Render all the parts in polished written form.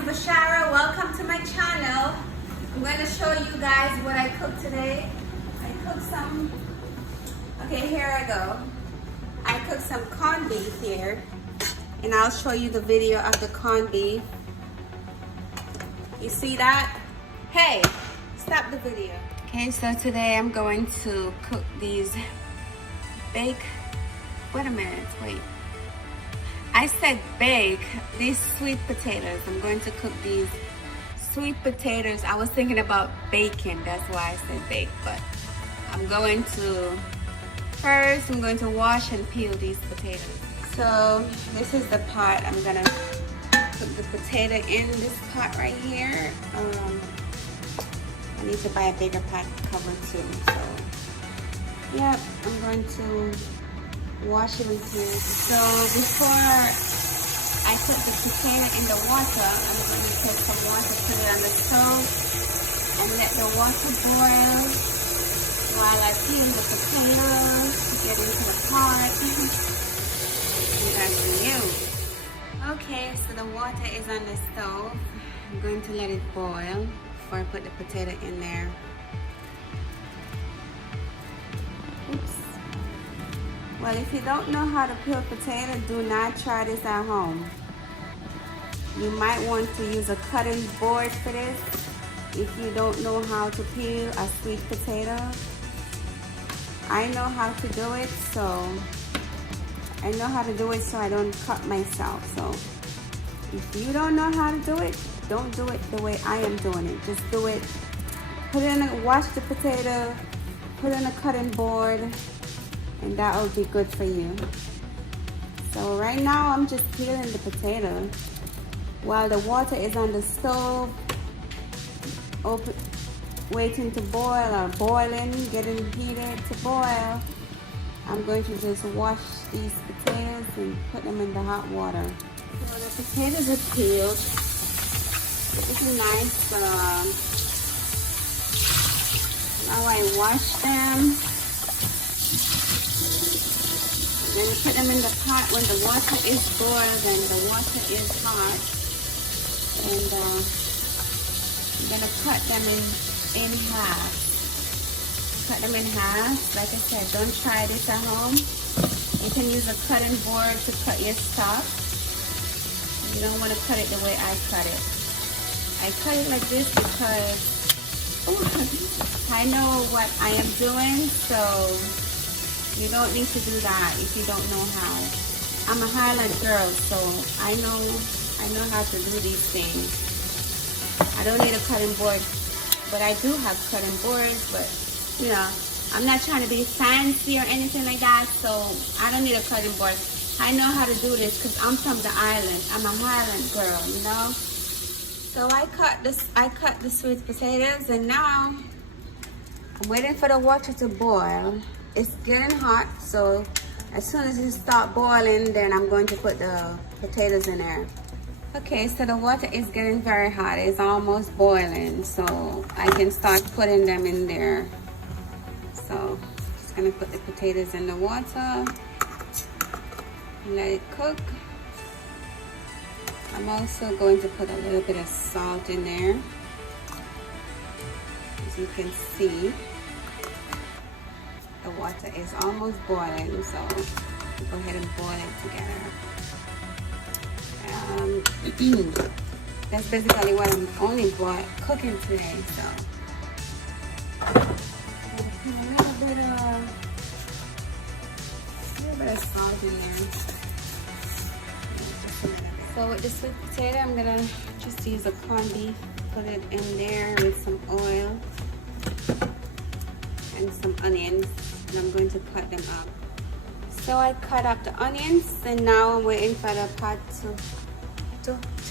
I'm Bashara. Welcome to my channel. I'm going to show you guys what I cooked today. I cooked some, okay, here I go. I cooked some corned beef here, and I'll show you the video of the corned beef. You see that? Hey, stop the video. Okay, so today I'm going to cook these wait a minute, wait. I said bake these sweet potatoes. I'm going to cook these sweet potatoes. I was thinking about bacon, that's why I said bake, but I'm going to wash and peel these potatoes. So this is the pot. I'm gonna put the potato in this pot right here. I need to buy a bigger pot cover too. So yep, I'm going to wash it and peel it. So before I put the potato in the water, I'm going to take some water, put it on the stove, and let the water boil while I peel the potatoes to get into the pot. That's new. Okay, so the water is on the stove. I'm going to let it boil before I put the potato in there. Oops. Well, if you don't know how to peel potato, do not try this at home. You might want to use a cutting board for this if you don't know how to peel a sweet potato. I know how to do it, so I don't cut myself. So if you don't know how to do it, don't do it the way I am doing it. Just do it. Wash the potato, put it in a cutting board, and that will be good for you. So right now I'm just peeling the potato while the water is on the stove, waiting to boil or boiling, getting heated to boil. I'm going to just wash these potatoes and put them in the hot water. So the potatoes are peeled. It's a nice, now I wash them. Then you put them in the pot when the water is boiled and the water is hot. And I'm gonna cut them in half. Cut them in half. Like I said, don't try this at home. You can use a cutting board to cut your stuff. You don't want to cut it the way I cut it. I cut it like this because I know what I am doing, so you don't need to do that if you don't know how. I'm a Highland girl, so I know how to do these things. I don't need a cutting board, but I do have cutting boards, but you know, I'm not trying to be fancy or anything like that, so I don't need a cutting board. I know how to do this because I'm from the island. I'm a Highland girl, you know? So I cut the sweet potatoes, and now I'm waiting for the water to boil. It's getting hot, so as soon as it starts boiling, then I'm going to put the potatoes in there. Okay, so the water is getting very hot. It's almost boiling, so I can start putting them in there. So just gonna put the potatoes in the water, let it cook. I'm also going to put a little bit of salt in there. As you can see, the water is almost boiling, so go ahead and boil it together. That's basically what I'm only cooking today. So a little bit of salt in there. So with the sweet potato, I'm gonna just use a corned beef, put it in there with some oil and some onions, and I'm going to cut them up. So I cut up the onions, and now I'm waiting for the pot to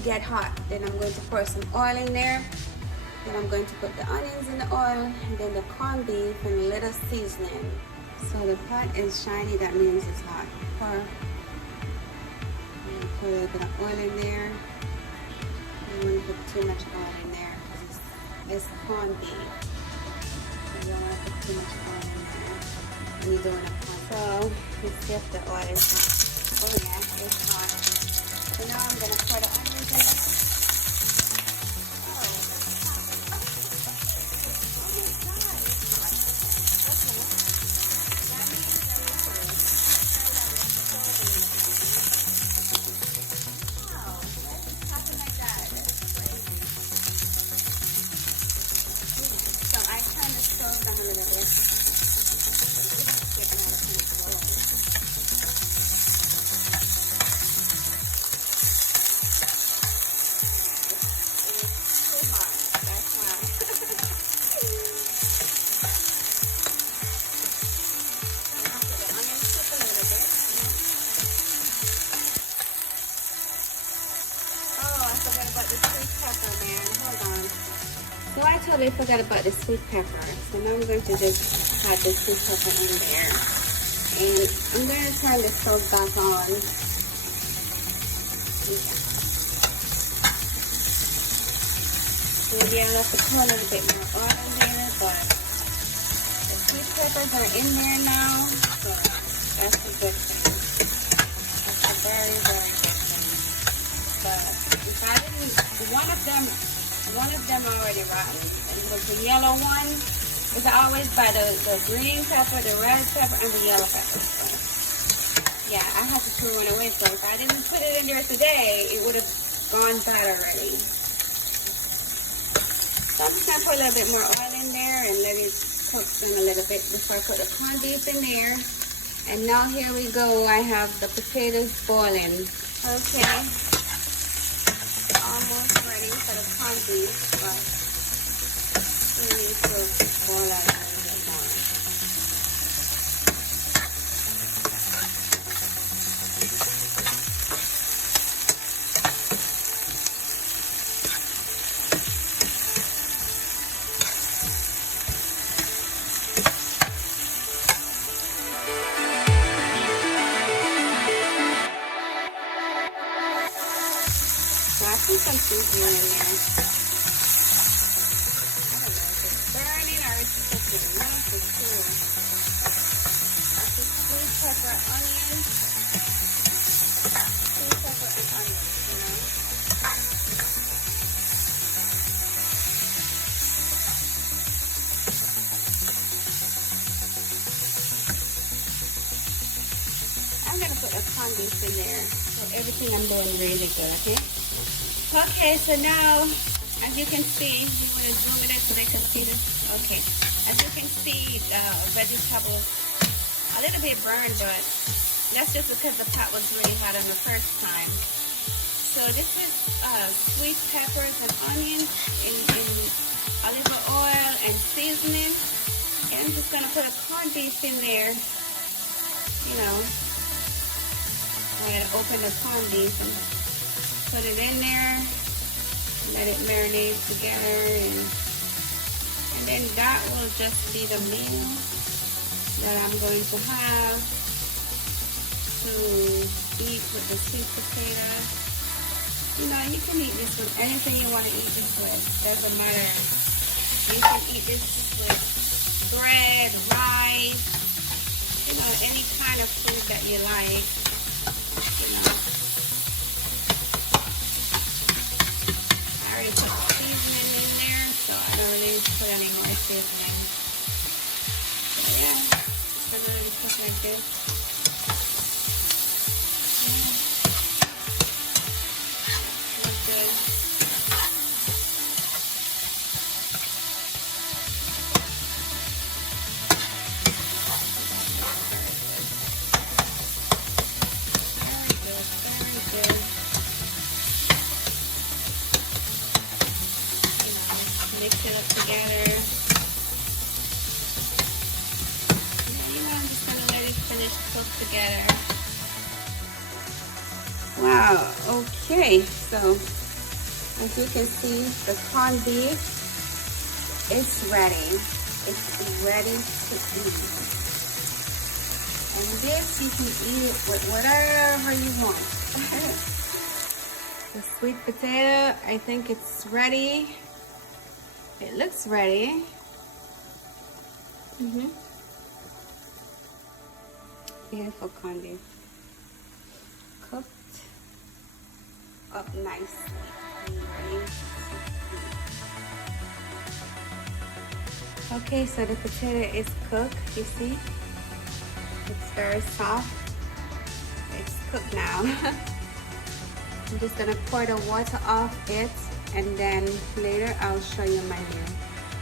get hot. Then I'm going to pour some oil in there. Then I'm going to put the onions in the oil, and then the corned beef and a little seasoning. So the pot is shiny, that means it's hot. Put a little bit of oil in there. You don't want to put too much oil in there because it's corned beef. So you don't want to put too much oil in there when you're doing a pot. So let's see if the oil is hot. Oh yeah, it's hot. So now I'm going to pour the onions in. about the sweet pepper, man. Hold on. So I totally forgot about the sweet pepper. So now I'm going to just add the sweet pepper in there. And I'm going to turn the stove back on. Maybe I'll have to put a little bit more oil in there, but the sweet peppers are in there now. So that's a good thing. That's a very, very good thing. But if I didn't, one of them already rotten. And it was the yellow one. Because I always buy the green pepper, the red pepper, and the yellow pepper. So, yeah, I had to throw it away. So if I didn't put it in there today, it would have gone bad already. So I'm just going to put a little bit more oil in there and let it cook in a little bit before I put the corned beef in there. And now here we go. I have the potatoes boiling. Okay. Almost ready for the corned beef, but we need to boil out a little bit more. So I put some seasoning in there. I don't know if it's burning or it's cooking. One of the two. I put sweet pepper, onions. Sweet pepper and onions, you know. I'm gonna put a corned beef in there. So everything I'm doing really good, okay? Okay, so now, as you can see, you want to zoom it in so they can see this? Okay. As you can see, vegetables a little bit burned, but that's just because the pot was really hot on the first time. So this is sweet peppers and onions in olive oil and seasoning. And I'm just going to put a corned beef in there. You know, I'm going to open the corned beef and put it in there, let it marinate together, and then that will just be the meal that I'm going to have to eat with the sweet potato. You know, you can eat this with anything you want to eat this with. Doesn't matter. You can eat this with bread, rice, you know, any kind of food that you like, you know. I already put seasoning in there, so I don't really put any more seasoning. So yeah, it's gonna really cook like this. Yeah. Looks good. Very good, very good. Mix it up together. You know, I'm just gonna let it finish cook together. Wow, okay, so as you can see, the corned beef is ready. It's ready to eat. And this, you can eat it with whatever you want. The sweet potato, I think it's ready. It looks ready. Beautiful corned beef. Cooked up nicely. Ready. Okay, so the potato is cooked, you see? It's very soft. It's cooked now. I'm just gonna pour the water off it, and then later I'll show you my meal.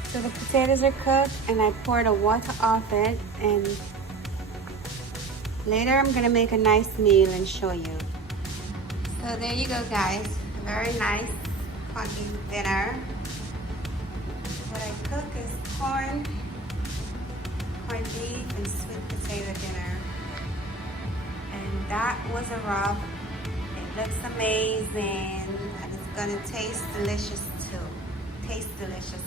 So the potatoes are cooked and I pour the water off it, and later I'm gonna make a nice meal and show you. So there you go, guys. Very nice corned beef dinner. What I cook is corned beef and sweet potato dinner. And that was a wrap. It looks amazing. I just gonna taste delicious too. Taste delicious.